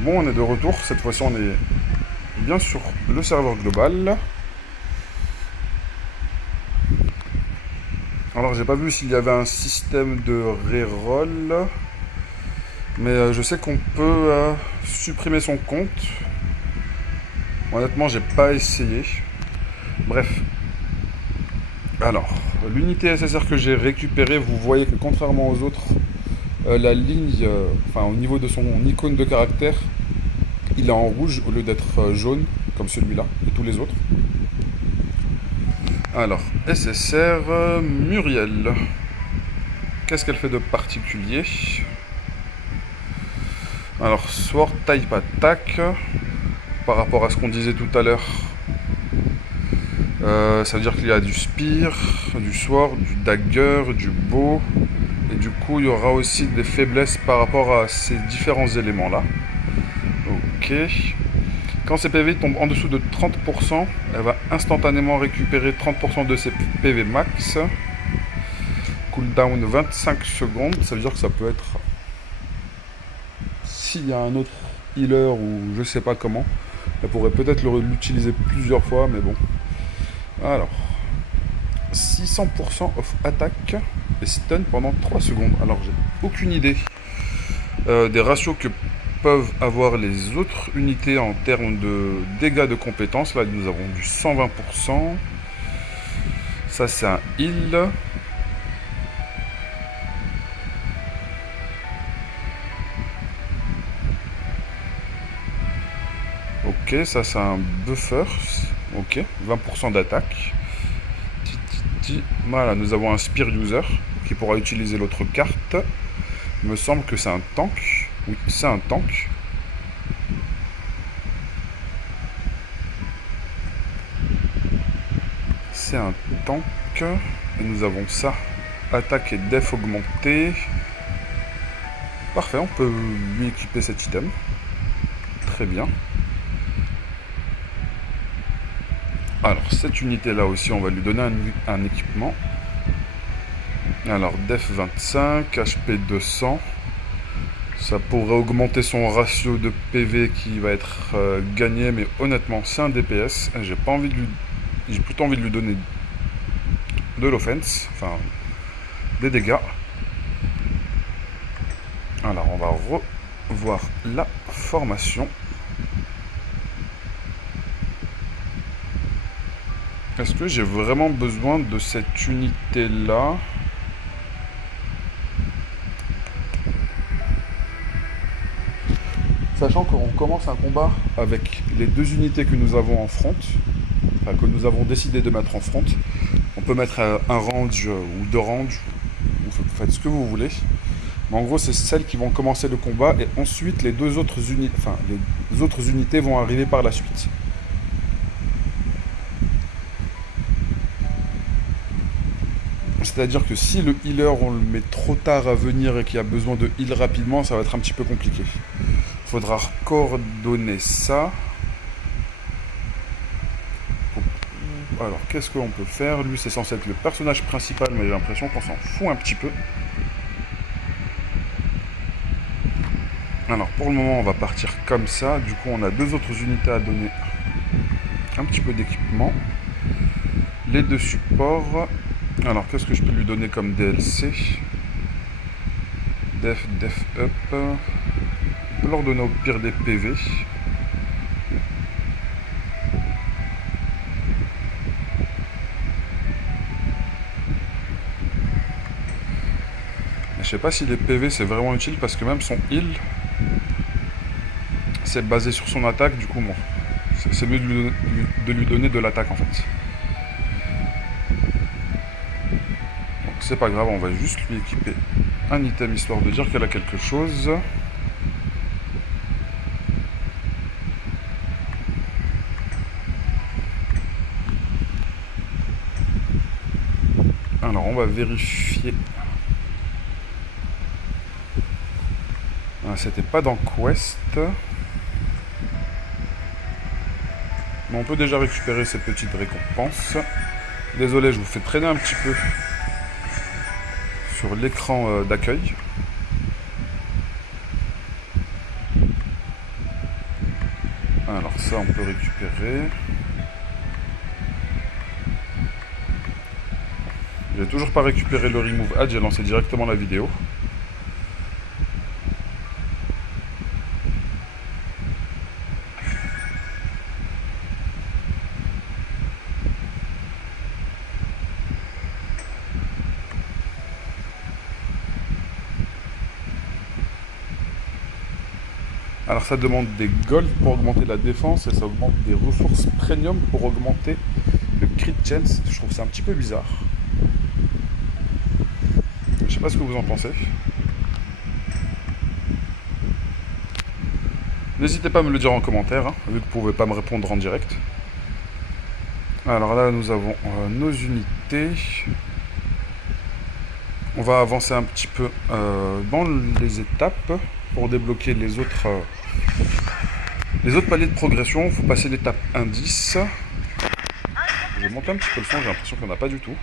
Bon, on est de retour. Cette fois-ci, on est bien sur le serveur global. Alors, j'ai pas vu s'il y avait un système de reroll. Mais je sais qu'on peut supprimer son compte. Honnêtement, j'ai pas essayé. Bref. Alors, l'unité SSR que j'ai récupérée, vous voyez que contrairement aux autres, la ligne, enfin au niveau de son icône de caractère, il est en rouge au lieu d'être jaune, comme celui-là, et tous les autres. Alors, SSR Muriel. Qu'est-ce qu'elle fait de particulier? Alors, Sword Type Attack, par rapport à ce qu'on disait tout à l'heure, ça veut dire qu'il y a du Spear, du Sword, du Dagger, du Bow, et du coup, il y aura aussi des faiblesses par rapport à ces différents éléments-là. Ok. Quand ses PV tombent en dessous de 30%, elle va instantanément récupérer 30% de ses PV max. Cooldown 25 secondes, ça veut dire que ça peut être... S'il y a un autre healer ou je sais pas comment, elle pourrait peut-être l'utiliser plusieurs fois, mais bon. Alors, 600% of attack et stun pendant 3 secondes. Alors, j'ai aucune idée des ratios que peuvent avoir les autres unités en termes de dégâts de compétences. Là, nous avons du 120%. Ça, c'est un heal. Ok, ça, c'est un buffer. Ok, 20% d'attaque. Voilà, nous avons un Spear User qui pourra utiliser l'autre carte. Il me semble que c'est un tank. Oui, c'est un tank. C'est un tank. Et nous avons ça. Attaque et def augmenté. Parfait, on peut lui équiper cet item. Très bien. Alors, cette unité-là aussi, on va lui donner un équipement. Alors, def 25, HP 200. Ça pourrait augmenter son ratio de PV qui va être gagné, mais honnêtement, c'est un DPS. J'ai plutôt envie de lui donner de l'offense, enfin des dégâts. Alors, on va revoir la formation. Est-ce que j'ai vraiment besoin de cette unité-là? Sachant qu'on commence un combat avec les deux unités que nous avons en front, enfin que nous avons décidé de mettre en front. On peut mettre un range ou deux ranges, vous faites ce que vous voulez. Mais en gros, c'est celles qui vont commencer le combat et ensuite les autres unités vont arriver par la suite. C'est-à-dire que si le healer, on le met trop tard à venir et qu'il y a besoin de heal rapidement, ça va être un petit peu compliqué. Il faudra coordonner ça. Alors, qu'est-ce que l'on peut faire? Lui, c'est censé être le personnage principal, mais j'ai l'impression qu'on s'en fout un petit peu. Alors, pour le moment, on va partir comme ça. Du coup, on a deux autres unités à donner un petit peu d'équipement. Les deux supports. Alors, qu'est-ce que je peux lui donner comme DLC? Def up. On peut leur donner au pire des PV. Je sais pas si les PV c'est vraiment utile parce que même son heal c'est basé sur son attaque, du coup bon, c'est mieux de lui donner de l'attaque en fait. Donc c'est pas grave, on va juste lui équiper un item histoire de dire qu'elle a quelque chose. Alors on va vérifier. Ah, c'était pas dans Quest. Mais on peut déjà récupérer ces petites récompenses. Désolé, je vous fais traîner un petit peu sur l'écran d'accueil. Alors ça, on peut récupérer. J'ai toujours pas récupéré le remove add, j'ai lancé directement la vidéo. Alors ça demande des golds pour augmenter la défense et ça augmente des ressources premium pour augmenter le crit chance. Je trouve ça un petit peu bizarre. Je sais pas ce que vous en pensez. N'hésitez pas à me le dire en commentaire, hein, vu que vous pouvez pas me répondre en direct. Alors là, nous avons nos unités. On va avancer un petit peu dans les étapes pour débloquer les autres paliers de progression. Il faut passer l'étape indice. Je vais monter un petit peu le son, j'ai l'impression qu'on n'a pas du tout.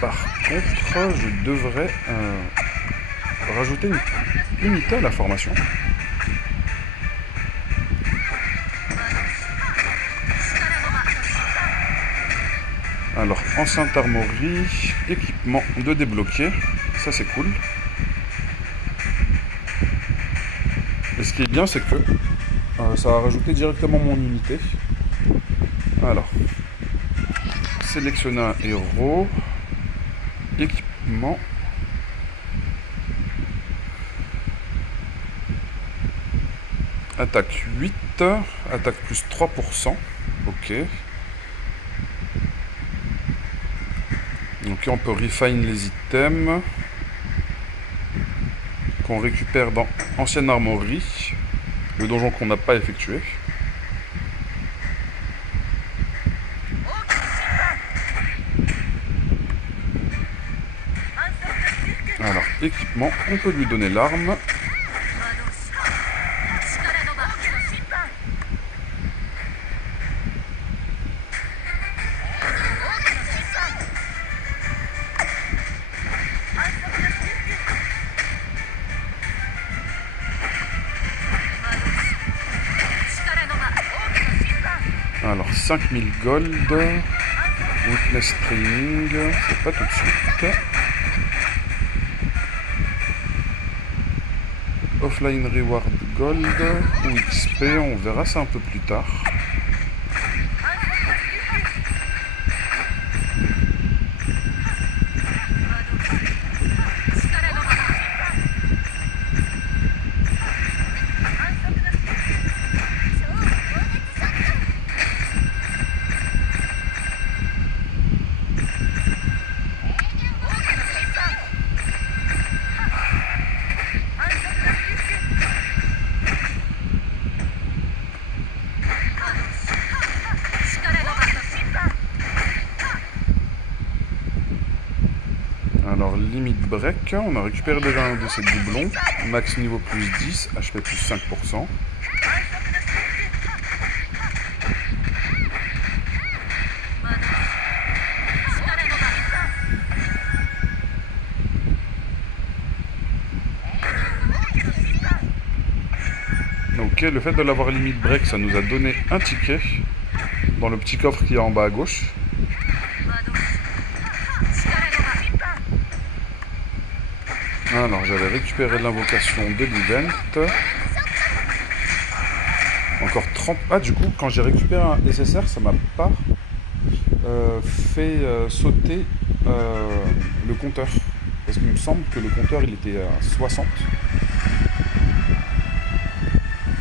Par contre, je devrais rajouter une unité à la formation. Alors, enceinte armorie, équipement de débloquer, ça c'est cool. Et ce qui est bien, c'est que ça va rajouter directement mon unité. Alors, sélectionner un héros, équipement. Attaque 8, attaque plus 3%, ok. Donc on peut refine les items qu'on récupère dans Ancienne Armorie, le donjon qu'on n'a pas effectué. Alors, équipement, on peut lui donner l'arme. Alors, 5000 gold. Witness Training, c'est pas tout de suite. Offline Reward Gold ou XP, on verra ça un peu plus tard. Alors, limite break, on a récupéré déjà un de ces doublons. Max niveau plus 10, HP plus 5%. Ok, le fait de l'avoir limite break, ça nous a donné un ticket dans le petit coffre qui est en bas à gauche. Alors, j'avais récupéré l'invocation de l'event. Encore 30... Ah, du coup, quand j'ai récupéré un SSR, ça m'a pas fait sauter le compteur. Parce qu'il me semble que le compteur, il était à 60.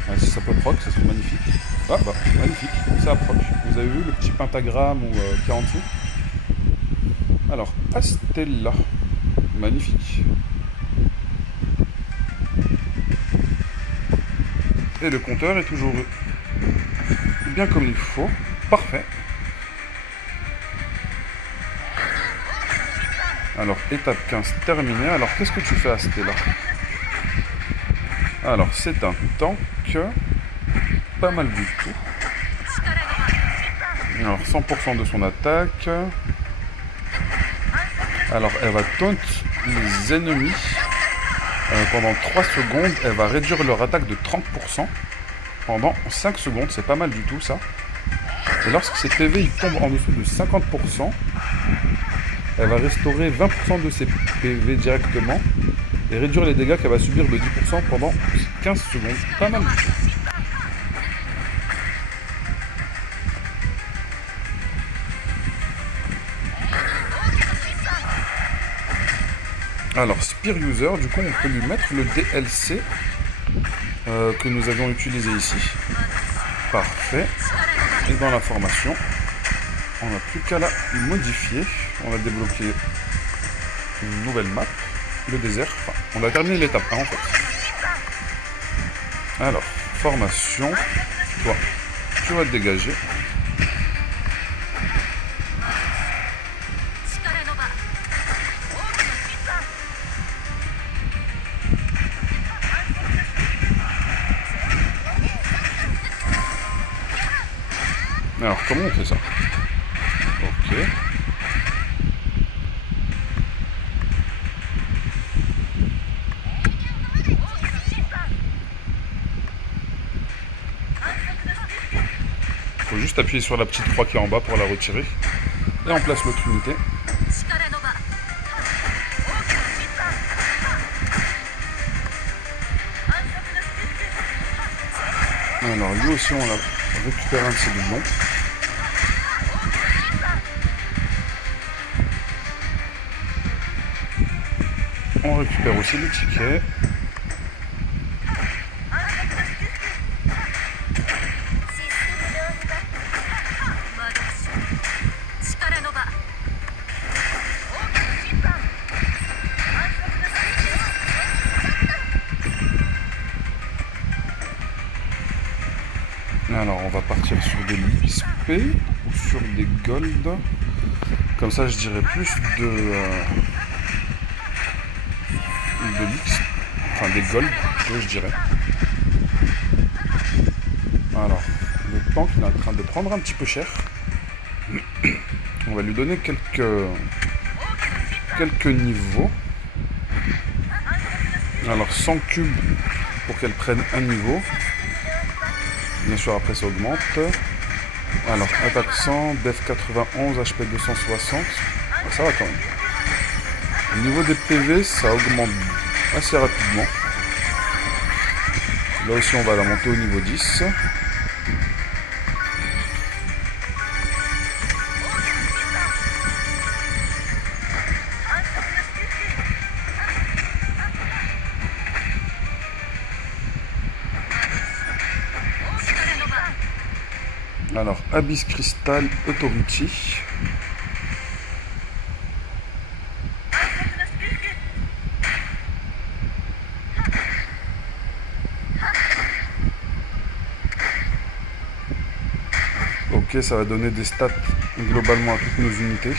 Ah, si ça peut proc, ça serait magnifique. Ah, bah, magnifique, ça proc. Vous avez vu le petit pentagramme qui est en dessous? Alors, Astella. Magnifique. Et le compteur est toujours bien comme il faut. Parfait. Alors, étape 15 terminée. Alors, qu'est-ce que tu fais à Stella? Alors, c'est un tank. Pas mal du tout. Alors, 100% de son attaque. Alors, elle va taunt les ennemis. Pendant 3 secondes, elle va réduire leur attaque de 30%. Pendant 5 secondes, c'est pas mal du tout ça. Et lorsque ses PV il tombe en dessous de 50%, elle va restaurer 20% de ses PV directement et réduire les dégâts qu'elle va subir de 10% pendant 15 secondes. Pas mal du tout. Alors, Spear User, du coup, on peut lui mettre le DLC que nous avions utilisé ici. Parfait. Et dans la formation, on n'a plus qu'à la modifier. On a débloqué une nouvelle map, le désert. Enfin, on a terminé l'étape 1 en fait. Alors, formation. Toi, tu vas te dégager. Alors, comment on fait ça? Ok. Faut juste appuyer sur la petite croix qui est en bas pour la retirer. Et on place l'autre unité. Alors, lui aussi, on a récupéré un de ses doublons. On récupère aussi les tickets. Alors on va partir sur des l'XP ou sur des gold. Comme ça je dirais plus de l'X, enfin des gold plutôt je dirais. Alors le tank il est en train de prendre un petit peu cher. On va lui donner quelques niveaux. Alors 100 cubes pour qu'elle prenne un niveau. Bien sûr, après ça augmente. Alors, attaque 100, def 91, HP 260. Ça va quand même. Au niveau des PV, ça augmente assez rapidement. Là aussi, on va la monter au niveau 10. Alors, Abyss Crystal Authority. Ok, ça va donner des stats globalement à toutes nos unités.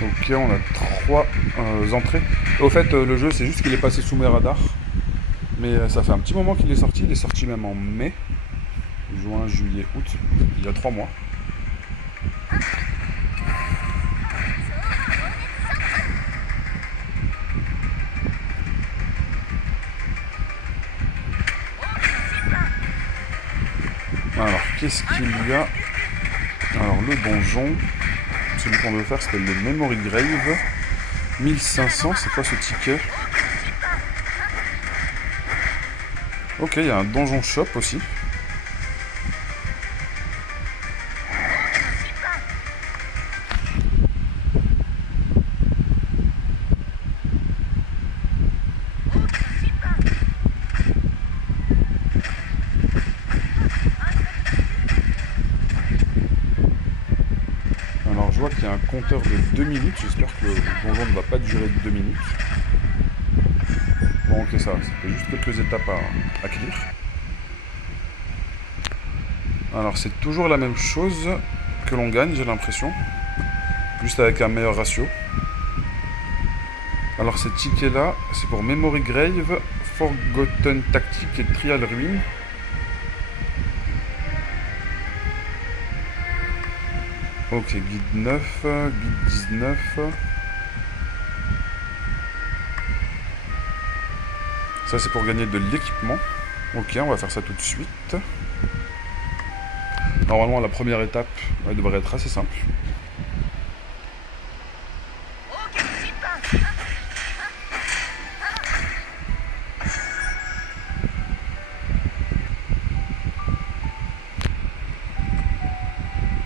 Ok, on a 3 entrées. Au fait, le jeu, c'est juste qu'il est passé sous mes radars. Mais ça fait un petit moment qu'il est sorti. Il est sorti même en mai. Juin, juillet, août. Il y a 3 mois. Alors, qu'est-ce qu'il y a? Alors, le donjon. Celui qu'on veut faire, c'était le Memory Grave. 1500, c'est quoi ce ticket? Ok, il y a un donjon shop aussi. Alors je vois qu'il y a un compteur de 2 minutes, j'espère que le donjon ne va pas durer 2 minutes. Bon ok ça, c'était juste quelques étapes à clear. Alors c'est toujours la même chose que l'on gagne, j'ai l'impression. Juste avec un meilleur ratio. Alors ces tickets là, c'est pour Memory Grave, Forgotten Tactic et Trial Ruin. Ok, guide 9, guide 19. Ça c'est pour gagner de l'équipement. Ok, on va faire ça tout de suite. Normalement la première étape elle devrait être assez simple.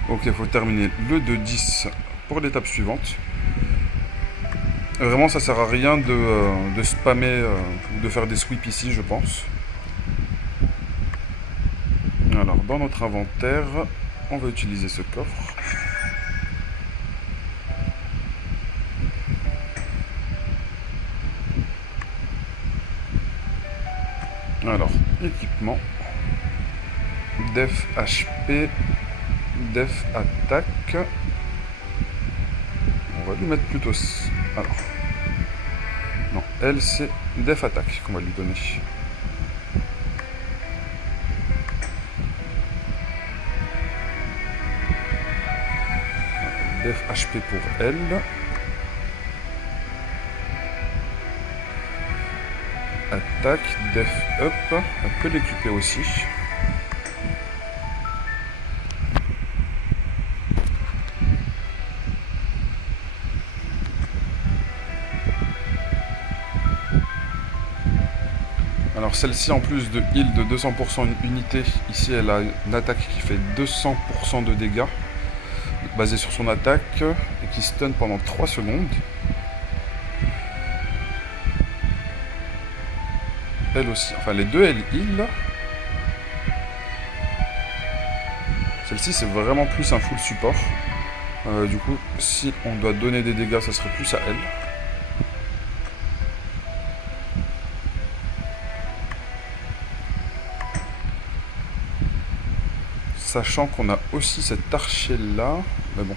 Ok, il faut terminer le 2-10 pour l'étape suivante. Vraiment, ça sert à rien de spammer ou de faire des sweeps ici, je pense. Alors, dans notre inventaire, on va utiliser ce coffre. Alors, équipement. Def HP. Def attaque. On va lui mettre plutôt... Alors... Non, elle c'est Def attaque qu'on va lui donner. Def HP pour elle. Attaque, Def up. Elle peut l'équiper aussi. Alors celle-ci en plus de heal de 200% unité, ici elle a une attaque qui fait 200% de dégâts, basée sur son attaque, et qui stun pendant 3 secondes. Elle aussi, enfin les deux elles heal. Celle-ci c'est vraiment plus un full support. Du coup si on doit donner des dégâts ça serait plus à elle. Sachant qu'on a aussi cet archer là. Mais bon.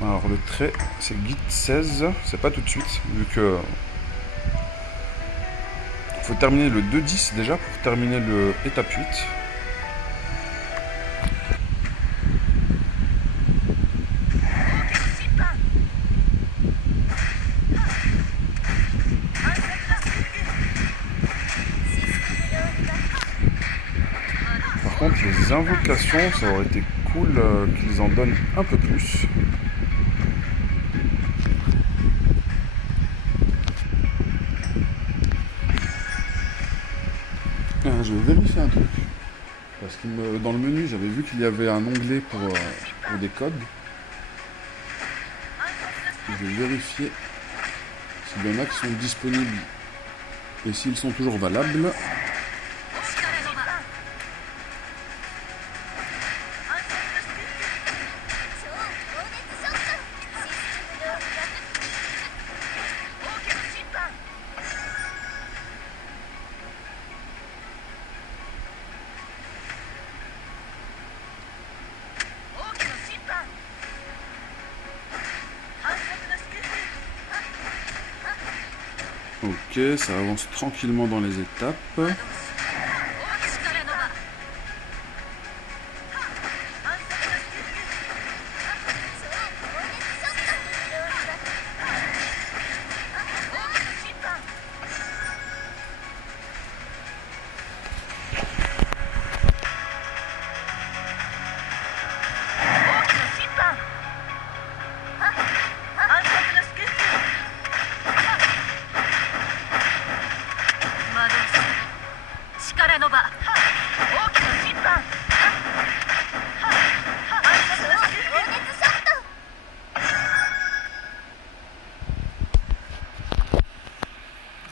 Alors le trait c'est guide 16. C'est pas tout de suite. Vu que. Il faut terminer le 2-10 déjà pour terminer le étape 8. Par contre les invocations ça aurait été cool qu'ils en donnent un peu plus. Je vais vérifier un truc. Parce que dans le menu, j'avais vu qu'il y avait un onglet pour des codes. Je vais vérifier s'il y en a qui sont disponibles et s'ils sont toujours valables. Ok, ça avance tranquillement dans les étapes.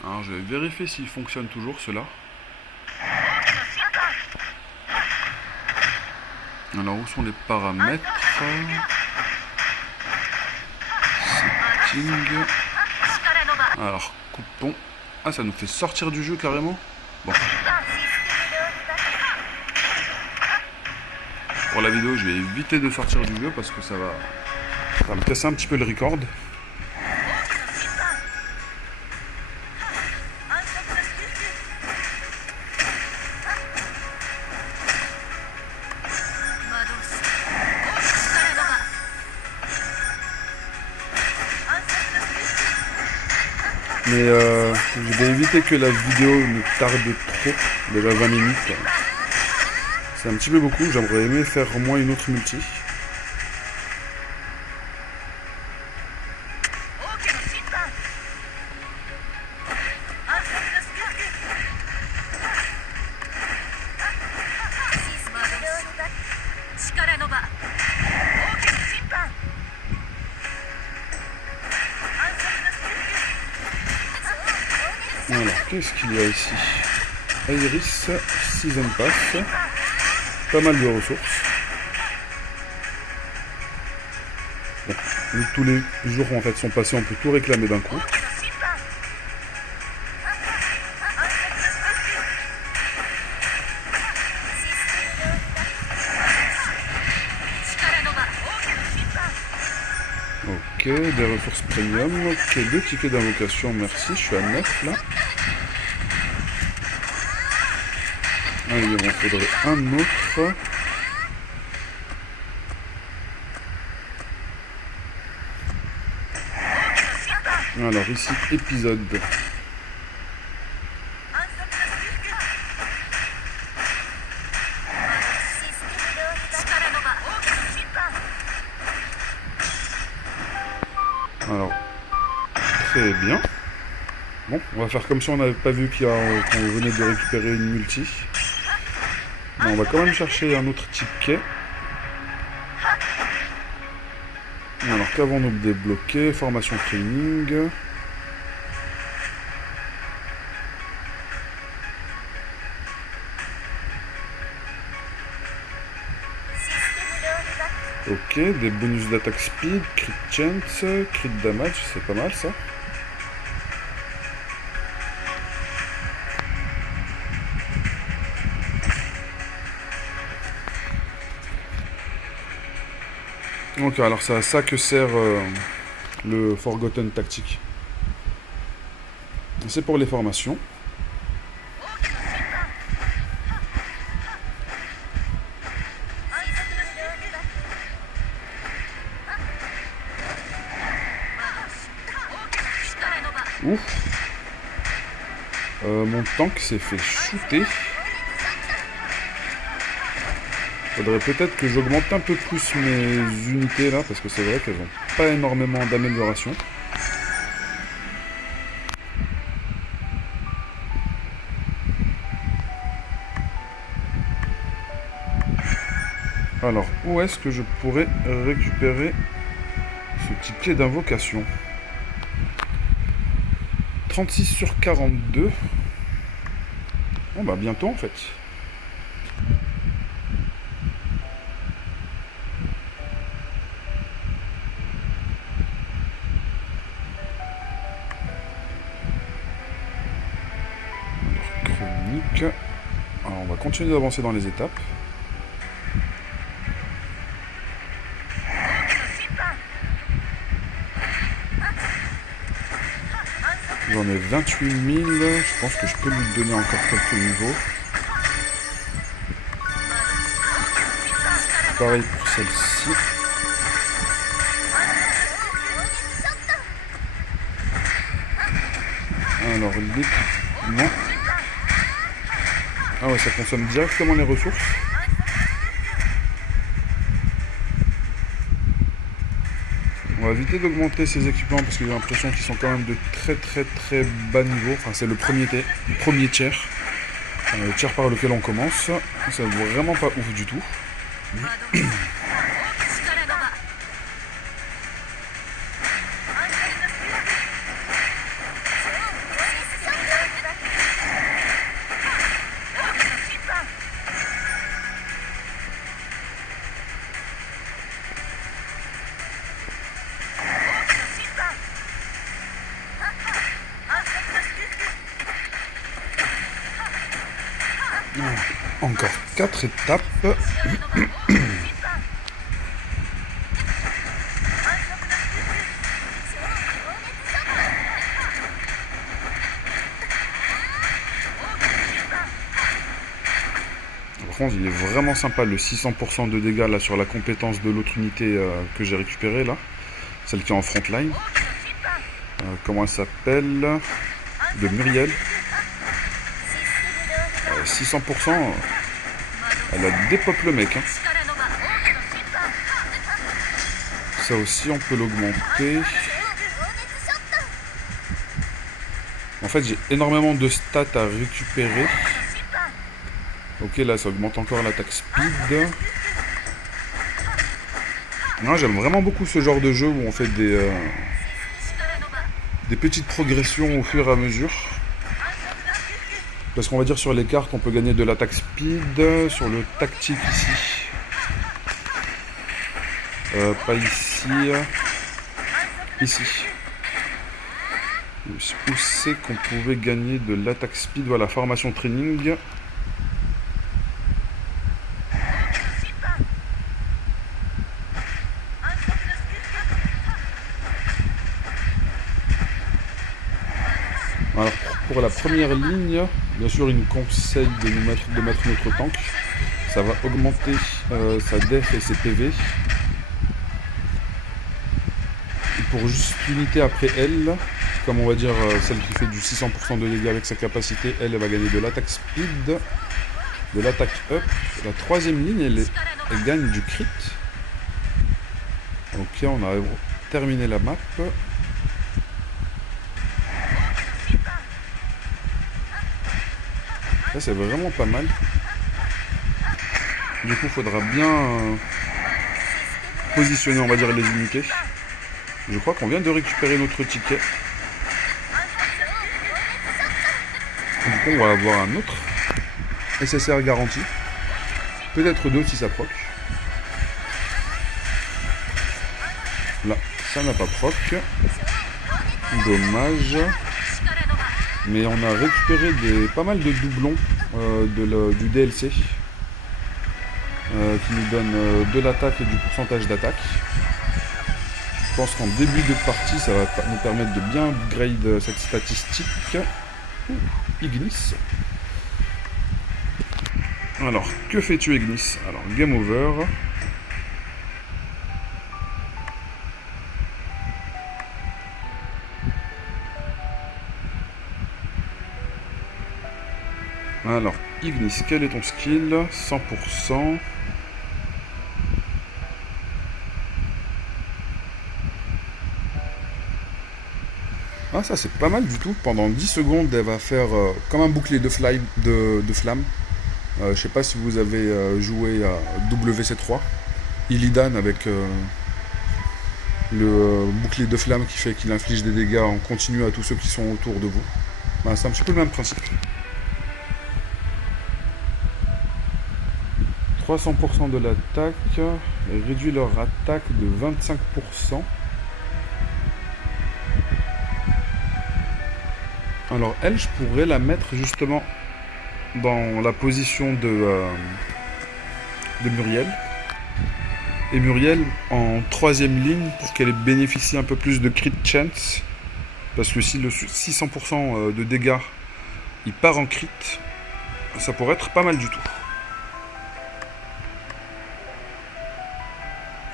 Alors je vais vérifier s'il fonctionne toujours cela. Alors où sont les paramètres? Setting. Alors coupons. Ah ça nous fait sortir du jeu carrément. Bon. pour la vidéo, je vais éviter de sortir du jeu parce que ça va me casser un petit peu le record. Mais je vais éviter que la vidéo ne tarde trop, déjà 20 minutes. C'est un petit peu beaucoup, j'aimerais aimer faire au moins une autre multi. Alors, qu'est-ce qu'il y a ici? Iris, Season Pass, pas mal de ressources. Bon, vu que tous les jours en fait sont passés, on peut tout réclamer d'un coup. Ok, des ressources premium, ok, 2 tickets d'invocation, merci, je suis à 9 là. Allez, il m'en faudrait un autre. Alors ici, épisode. Alors, très bien. Bon, on va faire comme si on n'avait pas vu qu'on venait de récupérer une multi. Mais on va quand même chercher un autre ticket. Alors, qu'avons-nous débloqué? Formation training. Ok, des bonus d'attaque speed, crit chance, crit damage, c'est pas mal ça. Ok, alors c'est à ça que sert le Forgotten Tactique. C'est pour les formations. Ouf. Mon tank s'est fait shooter. Faudrait peut-être que j'augmente un peu plus mes unités là, parce que c'est vrai qu'elles n'ont pas énormément d'amélioration. Alors, où est-ce que je pourrais récupérer ce ticket d'invocation? 36 sur 42. Bon bah bientôt en fait. Alors, chronique. Alors, on va continuer d'avancer dans les étapes. J'en ai 28 000, je pense que je peux lui donner encore quelques niveaux. Pareil pour celle-ci. Alors l'équipement. Ah ouais, ça consomme directement les ressources. On va éviter d'augmenter ces équipements parce que j'ai l'impression qu'ils sont quand même de très bas niveau. Enfin, c'est le premier tiers. Le tiers par lequel on commence. Ça vaut vraiment pas ouf du tout. Encore 4 étapes. Par contre, il est vraiment sympa le 600% de dégâts là sur la compétence de l'autre unité que j'ai récupérée là. Celle qui est en frontline. Comment elle s'appelle? De Muriel. 600%. Elle a dépop le mec. Hein. Ça aussi, on peut l'augmenter. En fait, j'ai énormément de stats à récupérer. Ok, là, ça augmente encore l'attaque speed. J'aime vraiment beaucoup ce genre de jeu où on fait des petites progressions au fur et à mesure. Parce qu'on va dire sur les cartes, on peut gagner de l'attaque speed. Sur le tactique ici. Pas ici. Ici. Où c'est qu'on pouvait gagner de l'attaque speed? Voilà, formation training. Alors, pour la première ligne, bien sûr, il nous conseille de mettre notre tank. Ça va augmenter sa def et ses PV. Et pour juste l'unité après elle, comme on va dire celle qui fait du 600% de dégâts avec sa capacité, elle va gagner de l'attaque speed, de l'attaque up. La troisième ligne, elle gagne du crit. Ok, on a terminé la map. Ça, c'est vraiment pas mal. Du coup, il faudra bien positionner, on va dire, les unités. Je crois qu'on vient de récupérer notre ticket. Du coup, on va avoir un autre SSR garanti. Peut-être deux si ça proc. Là, ça n'a pas proc. Dommage. Mais on a récupéré pas mal de doublons du DLC. Qui nous donne de l'attaque et du pourcentage d'attaque. Je pense qu'en début de partie, ça va nous permettre de bien upgrade cette statistique. Ignis. Alors, que fais-tu, Ignis? Alors, game over. Alors, Ignis, quel est ton skill? 100%. Ah, ça c'est pas mal du tout. Pendant 10 secondes, elle va faire comme un bouclier de flamme. Je sais pas si vous avez joué à WC3. Illidan avec le bouclier de flamme qui fait qu'il inflige des dégâts en continu à tous ceux qui sont autour de vous. Ben, c'est un petit peu le même principe. 300% de l'attaque, réduit leur attaque de 25%. Alors elle, je pourrais la mettre justement dans la position de Muriel. Et Muriel en troisième ligne pour qu'elle bénéficie un peu plus de crit chance. Parce que si le 600% de dégâts il part en crit, ça pourrait être pas mal du tout.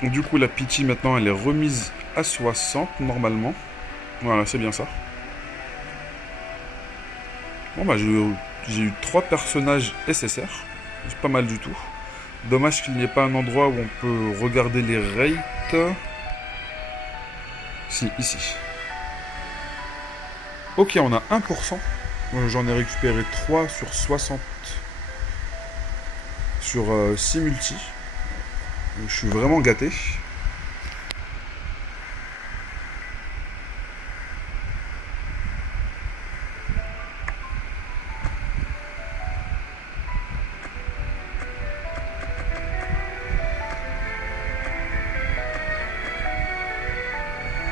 Donc, du coup la Pity maintenant elle est remise à 60 normalement. Voilà, c'est bien ça. Bon bah j'ai eu 3 personnages SSR, c'est pas mal du tout. Dommage qu'il n'y ait pas un endroit où on peut regarder les rates. Si, ici. Ok, on a 1%. J'en ai récupéré 3 sur 60. Sur 6 multi. Je suis vraiment gâté.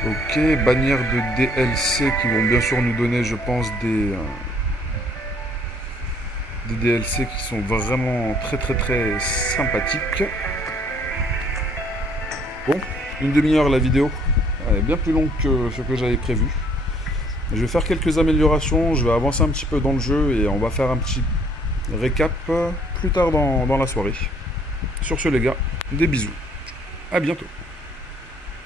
Ok, bannière de DLC qui vont bien sûr nous donner, je pense, des DLC qui sont vraiment très sympathiques. Bon, une demi-heure la vidéo. Elle est bien plus longue que ce que j'avais prévu. Je vais faire quelques améliorations, je vais avancer un petit peu dans le jeu et on va faire un petit récap plus tard dans la soirée. Sur ce les gars, des bisous. À bientôt.